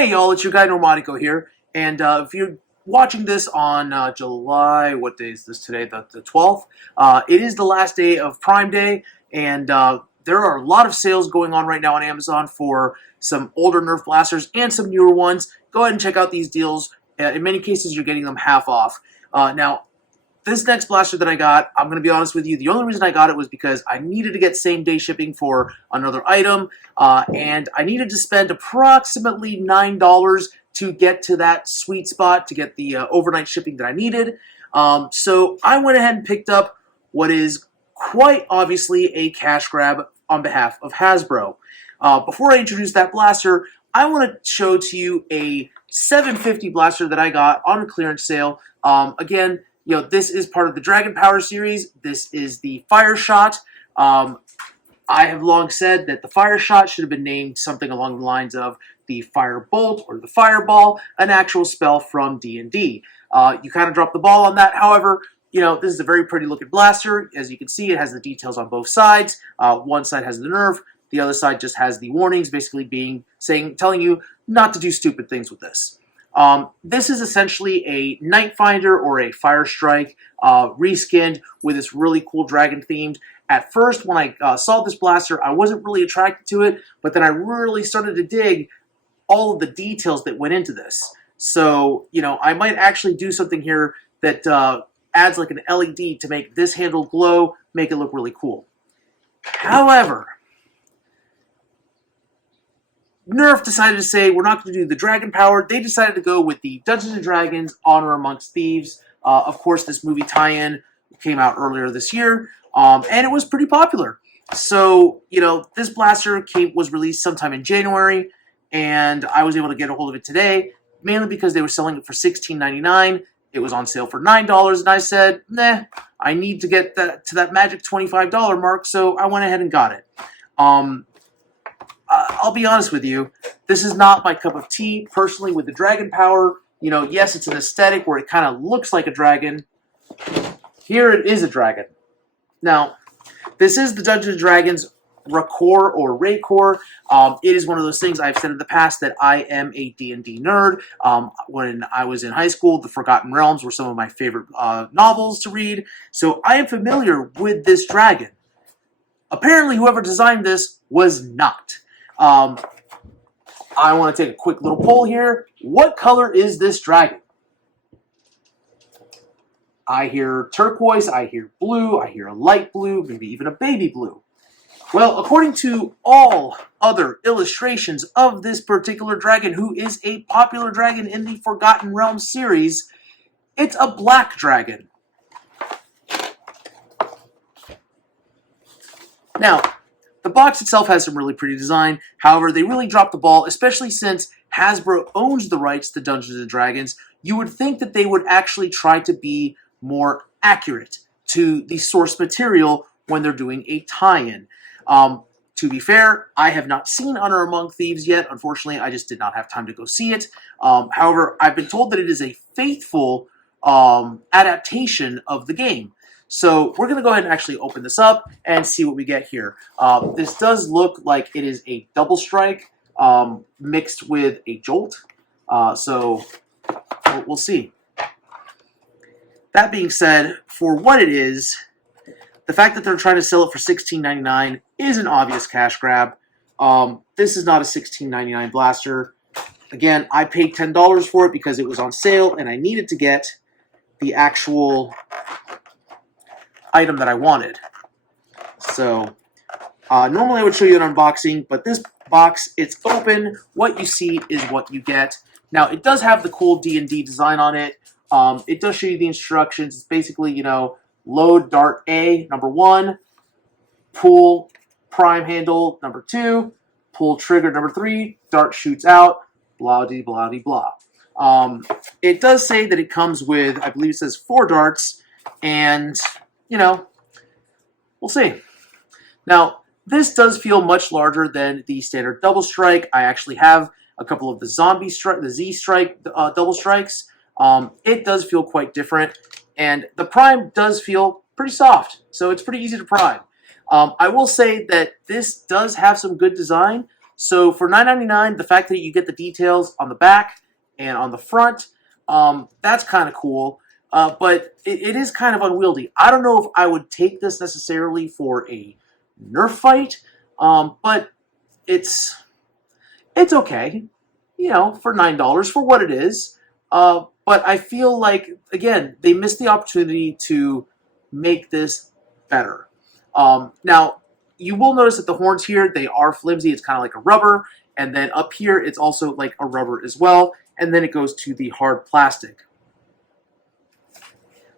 Hey y'all, it's your guy Normatico here, and if you're watching this on July, what day is this today, the 12th, it is the last day of Prime Day, and there are a lot of sales going on right now on Amazon for some older Nerf blasters and some newer ones. Go ahead and check out these deals. In many cases, you're getting them half off. Now, this next blaster that I got, I'm going to be honest with you, the only reason I got it was because I needed to get same-day shipping for another item, and I needed to spend approximately $9 to get to that sweet spot, to get the overnight shipping that I needed. So I went ahead and picked up what is quite obviously a cash grab on behalf of Hasbro. Before I introduce that blaster, I want to show to you a $750 blaster that I got on a clearance sale. Again, you know, this is part of the Dragon Power series. This is the Fireshot. I have long said that the Fireshot should have been named something along the lines of the Firebolt or the Fireball, an actual spell from D&D. You kind of dropped the ball on that. However, you know, this is a very pretty looking blaster. As you can see, it has the details on both sides. One side has the NERF. The other side just has the warnings, basically telling you not to do stupid things with this. This is essentially a Night Finder or a Fire Strike reskinned with this really cool dragon themed. At first, when I saw this blaster, I wasn't really attracted to it, but then I really started to dig all of the details that went into this. So, you know, I might actually do something here that adds like an LED to make this handle glow, make it look really cool. However, NERF decided to say, we're not going to do the Dragon Power. They decided to go with the Dungeons & Dragons Honor Amongst Thieves. Of course, this movie tie-in came out earlier this year, and it was pretty popular. So, you know, this blaster was released sometime in January, and I was able to get a hold of it today, mainly because they were selling it for $16.99. It was on sale for $9, and I said, nah, I need to get to that magic $25 mark, so I went ahead and got it. I'll be honest with you, this is not my cup of tea. Personally, with the Dragon Power, you know, yes, it's an aesthetic where it kind of looks like a dragon. Here it is a dragon. Now, this is the Dungeons & Dragons Rakor or Rakor. It is one of those things I've said in the past that I am a D&D nerd. When I was in high school, the Forgotten Realms were some of my favorite novels to read. So I am familiar with this dragon. Apparently, whoever designed this was not. I want to take a quick little poll here. What color is this dragon? I hear turquoise, I hear blue, I hear a light blue, maybe even a baby blue. Well, according to all other illustrations of this particular dragon, who is a popular dragon in the Forgotten Realms series, it's a black dragon. Now, the box itself has some really pretty design. However, they really dropped the ball, especially since Hasbro owns the rights to Dungeons & Dragons. You would think that they would actually try to be more accurate to the source material when they're doing a tie-in. To be fair, I have not seen Honor Among Thieves yet. Unfortunately, I just did not have time to go see it. However, I've been told that it is a faithful adaptation of the game. So we're going to go ahead and actually open this up and see what we get here. This does look like it is a double strike mixed with a jolt. So we'll see. That being said, for what it is, the fact that they're trying to sell it for $16.99 is an obvious cash grab. This is not a $16.99 blaster. Again, I paid $10 for it because it was on sale and I needed to get the actual item that I wanted. So normally I would show you an unboxing, but this box, it's open. What you see is what you get. Now, it does have the cool D&D design on it. It does show you the instructions. It's basically, you know, load dart A, number 1, pull prime handle, number 2, pull trigger, number 3, dart shoots out, blah-de-blah-de-blah. It does say that it comes with, I believe it says 4 darts, and you know, we'll see. Now, this does feel much larger than the standard double strike. I actually have a couple of the the Z-strike double strikes. It does feel quite different, and the prime does feel pretty soft, so it's pretty easy to prime. I will say that this does have some good design, So for $9.99, the fact that you get the details on the back and on the front, that's kind of cool. But it is kind of unwieldy. I don't know if I would take this necessarily for a Nerf fight, but it's okay, for $9 for what it is. But I feel like, again, they missed the opportunity to make this better. Now, you will notice that the horns here, they are flimsy. It's kind of like a rubber. And then up here, it's also like a rubber as well. And then it goes to the hard plastic.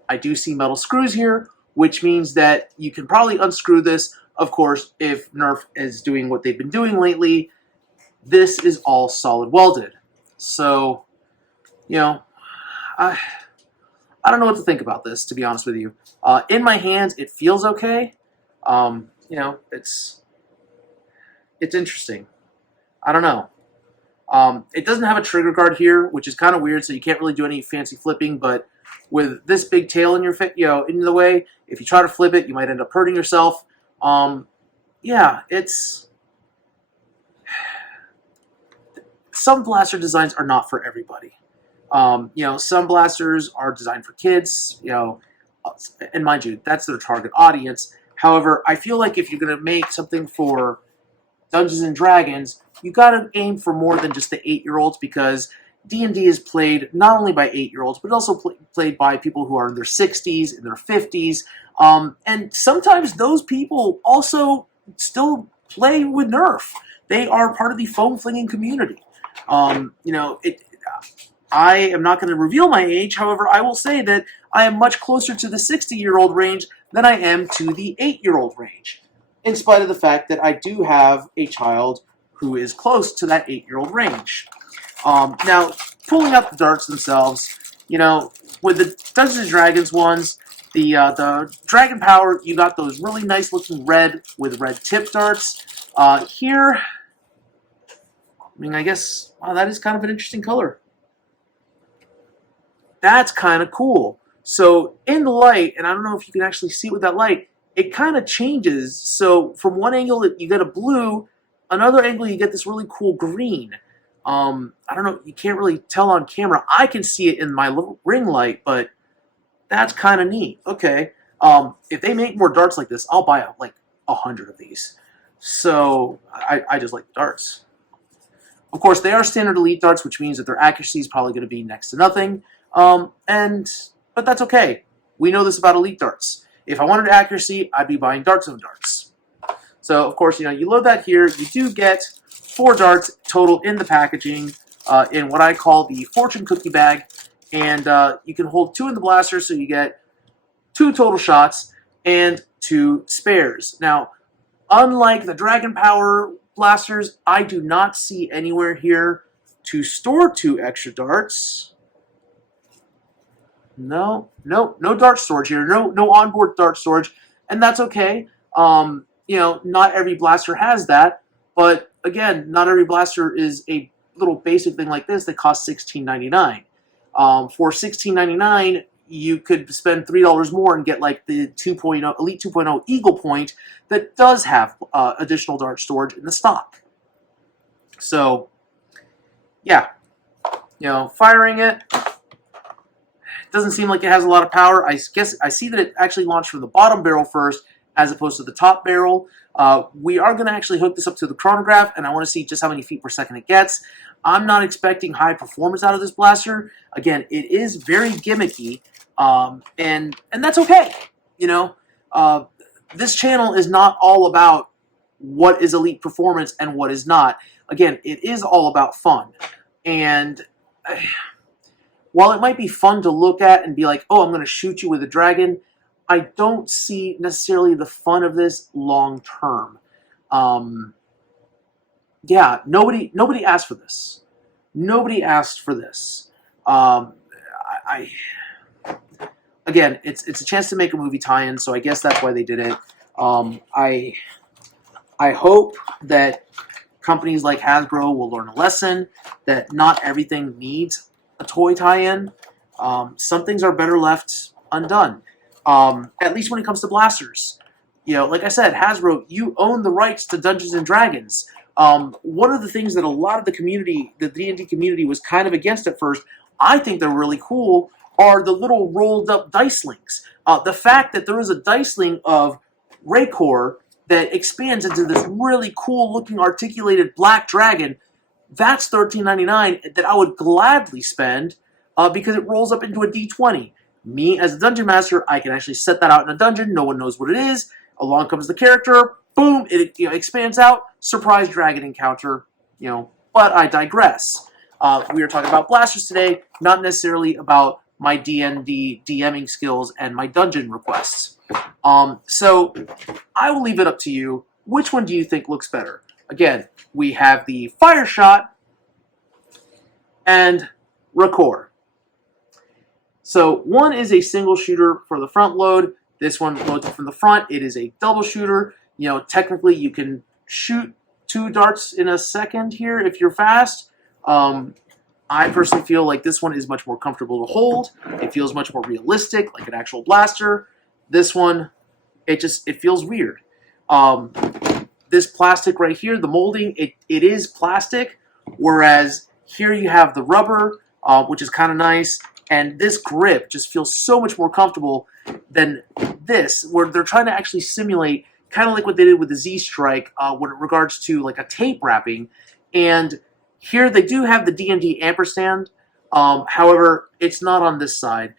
I do see metal screws here, which means that you can probably unscrew this. Of course, if Nerf is doing what they've been doing lately, this is all solid welded. So, I don't know what to think about this, to be honest with you. In my hands, it feels okay. It's interesting. I don't know. It doesn't have a trigger guard here, which is kind of weird, so you can't really do any fancy flipping, but with this big tail in your in the way, if you try to flip it, you might end up hurting yourself. Some blaster designs are not for everybody. Some blasters are designed for kids, and mind you, that's their target audience. However, I feel like if you're going to make something for Dungeons and Dragons, you got to aim for more than just the 8-year-olds, because D&D is played not only by 8-year-olds, but also played by people who are in their 60s, in their 50s, and sometimes those people also still play with Nerf. They are part of the foam flinging community. I am not going to reveal my age. However, I will say that I am much closer to the 60-year-old range than I am to the 8-year-old range, in spite of the fact that I do have a child who is close to that 8-year-old range. Now, pulling out the darts themselves, with the Dungeons and Dragons ones, the Dragon Power, you got those really nice looking red with red tip darts. Here, I guess, wow, that is kind of an interesting color. That's kind of cool. So in the light, and I don't know if you can actually see it with that light, it kind of changes. So from one angle, you get a blue. Another angle, you get this really cool green. I don't know, you can't really tell on camera. I can see it in my little ring light, but that's kind of neat. Okay. If they make more darts like this, I'll buy like 100 of these. So I just like darts. Of course, they are standard elite darts, which means that their accuracy is probably going to be next to nothing. But that's okay. We know this about elite darts. If I wanted accuracy, I'd be buying Dart Zone darts. So, of course, you load that here. You do get 4 darts total in the packaging, in what I call the fortune cookie bag. And you can hold 2 in the blaster, so you get 2 total shots and 2 spares. Now, unlike the Dragon Power blasters, I do not see anywhere here to store 2 extra darts. No dart storage here. No onboard dart storage, and that's okay. Not every blaster has that, but again, not every blaster is a little basic thing like this that costs $16.99. For $16.99, you could spend $3 more and get like the 2.0 Elite 2.0 Eagle Point that does have additional dart storage in the stock. So, yeah, firing it. Doesn't seem like it has a lot of power. I guess I see that it actually launched from the bottom barrel first as opposed to the top barrel. We are going to actually hook this up to the chronograph, and I want to see just how many feet per second it gets. I'm not expecting high performance out of this blaster. Again, it is very gimmicky, and that's okay. This channel is not all about what is elite performance and what is not. Again, it is all about fun. And while it might be fun to look at and be like, oh, I'm going to shoot you with a dragon, I don't see necessarily the fun of this long term. Yeah, nobody asked for this. Nobody asked for this. Again, it's a chance to make a movie tie-in, so I guess that's why they did it. I hope that companies like Hasbro will learn a lesson that not everything needs a toy tie-in. Some things are better left undone. At least when it comes to blasters. Like I said, Hasbro, you own the rights to Dungeons and Dragons. One of the things that a lot of the community, the D&D community, was kind of against at first, I think they're really cool, are the little rolled up dice links. The fact that there is a dice link of Rakor that expands into this really cool looking articulated black dragon, that's $13.99 that I would gladly spend because it rolls up into a D20. Me as a dungeon master, I can actually set that out in a dungeon. No one knows what it is. Along comes the character. Boom! It expands out. Surprise dragon encounter. But I digress. We are talking about blasters today, not necessarily about my D&D DMing skills and my dungeon requests. So I will leave it up to you. Which one do you think looks better? Again, we have the Fireshot and Rakor. So one is a single shooter for the front load. This one loads it from the front. It is a double shooter. Technically you can shoot 2 darts in a second here if you're fast. I personally feel like this one is much more comfortable to hold. It feels much more realistic, like an actual blaster. This one, it feels weird. This plastic right here, the molding, it is plastic, whereas here you have the rubber, which is kind of nice, and this grip just feels so much more comfortable than this, where they're trying to actually simulate kind of like what they did with the Z-Strike when it regards to like a tape wrapping. And here they do have the D&D ampersand, however, it's not on this side.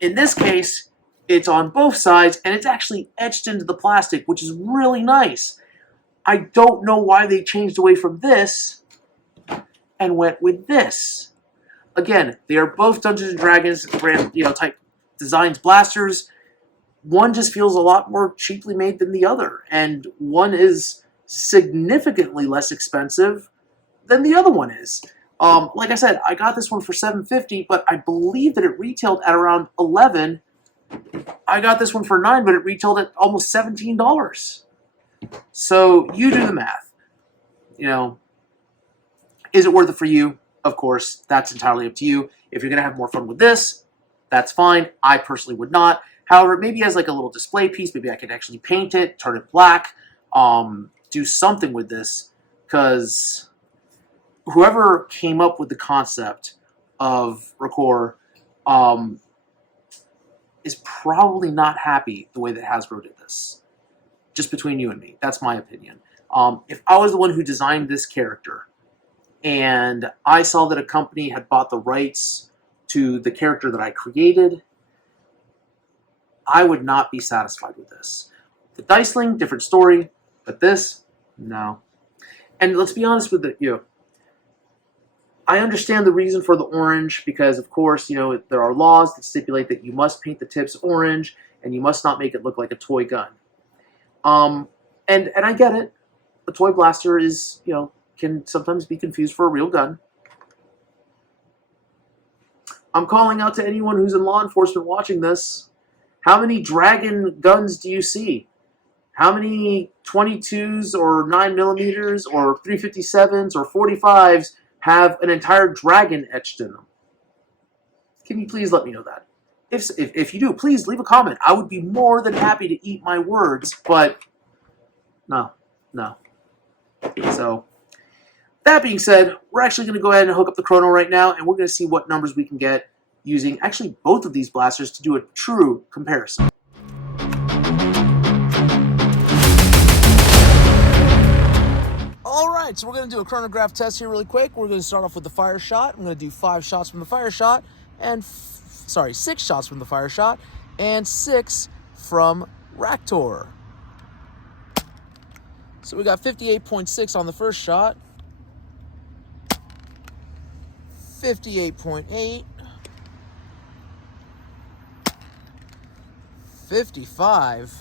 In this case, it's on both sides, and it's actually etched into the plastic, which is really nice. I don't know why they changed away from this and went with this. Again, they are both Dungeons & Dragons brand, type designs blasters. One just feels a lot more cheaply made than the other, and one is significantly less expensive than the other one is. Like I said, I got this one for $7.50, but I believe that it retailed at around $11. I got this one for $9, but it retailed at almost $17. So you do the math. Is it worth it for you? Of course, that's entirely up to you. If you're going to have more fun with this, that's fine. I personally would not. However, maybe as like a little display piece, maybe I could actually paint it, turn it black, do something with this, because whoever came up with the concept of Rakor is probably not happy the way that Hasbro did this. Just between you and me. That's my opinion. If I was the one who designed this character, and I saw that a company had bought the rights to the character that I created, I would not be satisfied with this. The Diceling, different story, but this, no. And let's be honest with you. I understand the reason for the orange because, of course, there are laws that stipulate that you must paint the tips orange and you must not make it look like a toy gun. And I get it. A toy blaster is, can sometimes be confused for a real gun. I'm calling out to anyone who's in law enforcement watching this. How many dragon guns do you see? How many 22s or 9mm or 357s or 45s have an entire dragon etched in them? Can you please let me know that? If you do, please leave a comment. I would be more than happy to eat my words, but no. So, that being said, we're actually going to go ahead and hook up the chrono right now, and we're going to see what numbers we can get using actually both of these blasters to do a true comparison. Alright, so we're going to do a chronograph test here really quick. We're going to start off with the Fireshot. I'm going to do 5 shots from the Fireshot, and 6 shots from the Fireshot, and 6 from Rakor. So we got 58.6 on the first shot, 58.8, 55,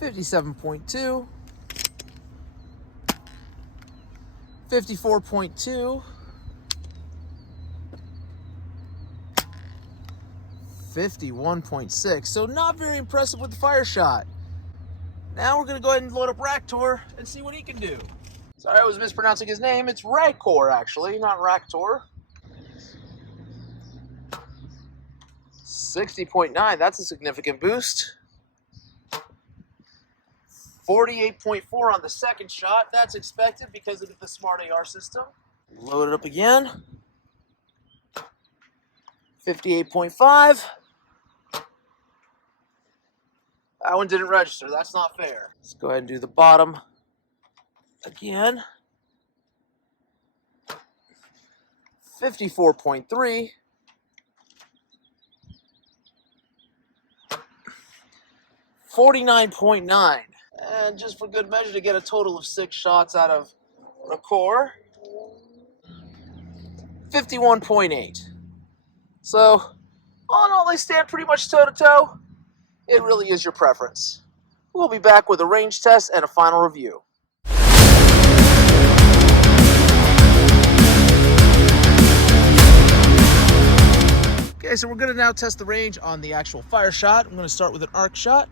57.2, 54.2, 51.6. So not very impressive with the Fireshot. Now we're going to go ahead and load up Rakor and see what he can do. Sorry, I was mispronouncing his name. It's Rakor, actually, not Raktor. 60.9, that's a significant boost. 48.4 on the second shot. That's expected because of the smart AR system. Load it up again. 58.5. That one didn't register. That's not fair. Let's go ahead and do the bottom again. 54.3. 49.9. And just for good measure, to get a total of 6 shots out of Rakor, 51.8. So, all in all, they stand pretty much toe-to-toe. It really is your preference. We'll be back with a range test and a final review. Okay, so we're going to now test the range on the actual Fireshot. I'm going to start with an arc shot,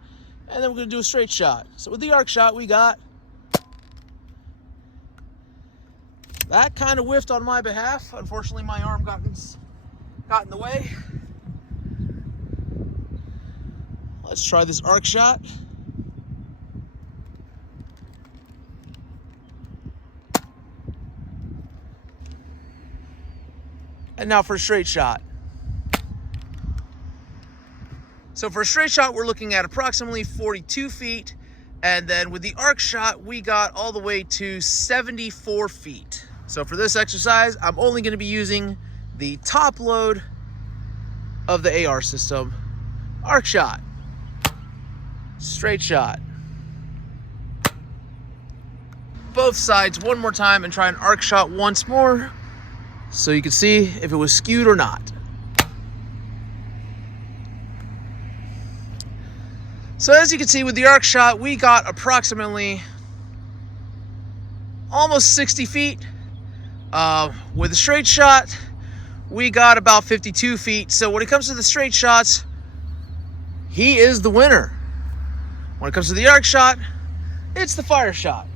and then we're going to do a straight shot. So with the arc shot, we got that kind of whiffed on my behalf. Unfortunately, my arm got in the way. Let's try this arc shot. And now for a straight shot. So for a straight shot, we're looking at approximately 42 feet. And then with the arc shot, we got all the way to 74 feet. So for this exercise, I'm only going to be using the top load of the AR system. Arc shot. Straight shot. Both sides one more time and try an arc shot once more so you can see if it was skewed or not. So as you can see with the arc shot, we got approximately almost 60 feet. With a straight shot, we got about 52 feet. So when it comes to the straight shots, he is the winner. When it comes to the arc shot, it's the Fireshot.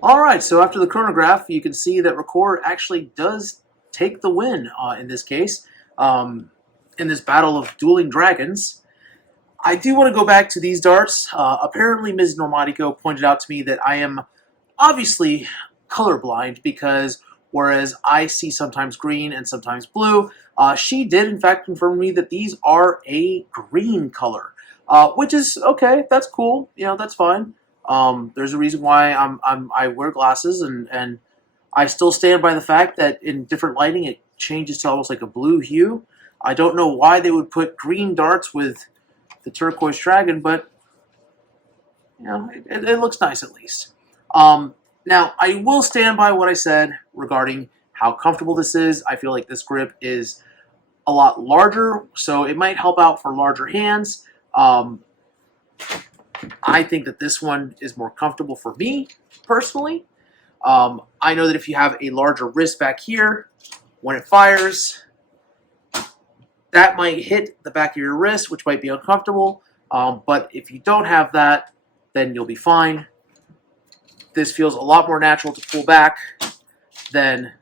All right, so after the chronograph, you can see that Rakor actually does take the win in this case, in this battle of dueling dragons. I do want to go back to these darts. Apparently, Ms. Normatico pointed out to me that I am obviously colorblind because whereas I see sometimes green and sometimes blue, she did in fact confirm to me that these are a green color, which is okay. That's cool. You know, that's fine. There's a reason why I wear glasses, and I still stand by the fact that in different lighting it changes to almost like a blue hue. I don't know why they would put green darts with the turquoise dragon, but you know, it looks nice at least. Now, I will stand by what I said regarding how comfortable this is. I feel like this grip is a lot larger, so it might help out for larger hands. I think that this one is more comfortable for me, personally. I know that if you have a larger wrist back here, when it fires, that might hit the back of your wrist, which might be uncomfortable. But if you don't have that, then you'll be fine. This feels a lot more natural to pull back than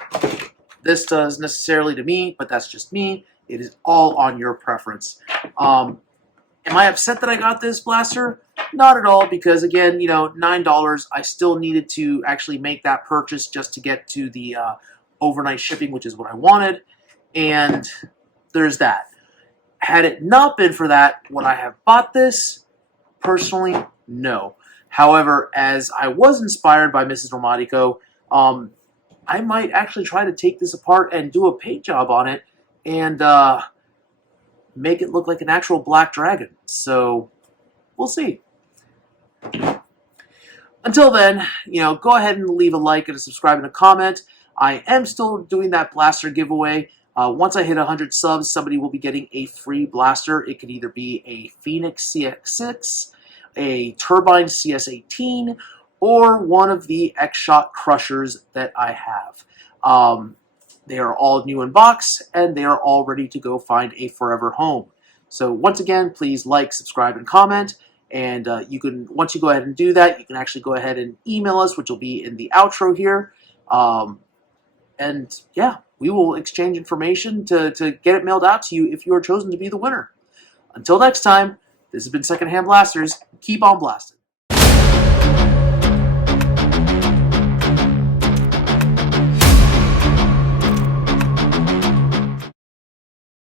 this does necessarily to me, but that's just me. It is all on your preference. Am I upset that I got this blaster? Not at all, because again, you know, $9, I still needed to actually make that purchase just to get to the overnight shipping, which is what I wanted. And there's that. Had it not been for that, would I have bought this? Personally, no. However, as I was inspired by Mrs. Normatico, I might actually try to take this apart and do a paint job on it and make it look like an actual black dragon. So we'll see. Until then, you know, go ahead and leave a like and a subscribe and a comment. I am still doing that blaster giveaway. Once I hit 100 subs, somebody will be getting a free blaster. It could either be a Phoenix CX6, a Turbine CS18, or one of the X-Shot Crushers that I have. They are all new in box, and they are all ready to go find a forever home. So once again, please like, subscribe, and comment. And you can, once you go ahead and do that, you can actually go ahead and email us, which will be in the outro here. And yeah. We will exchange information to get it mailed out to you if you are chosen to be the winner. Until next time, this has been Secondhand Blasters. Keep on blasting.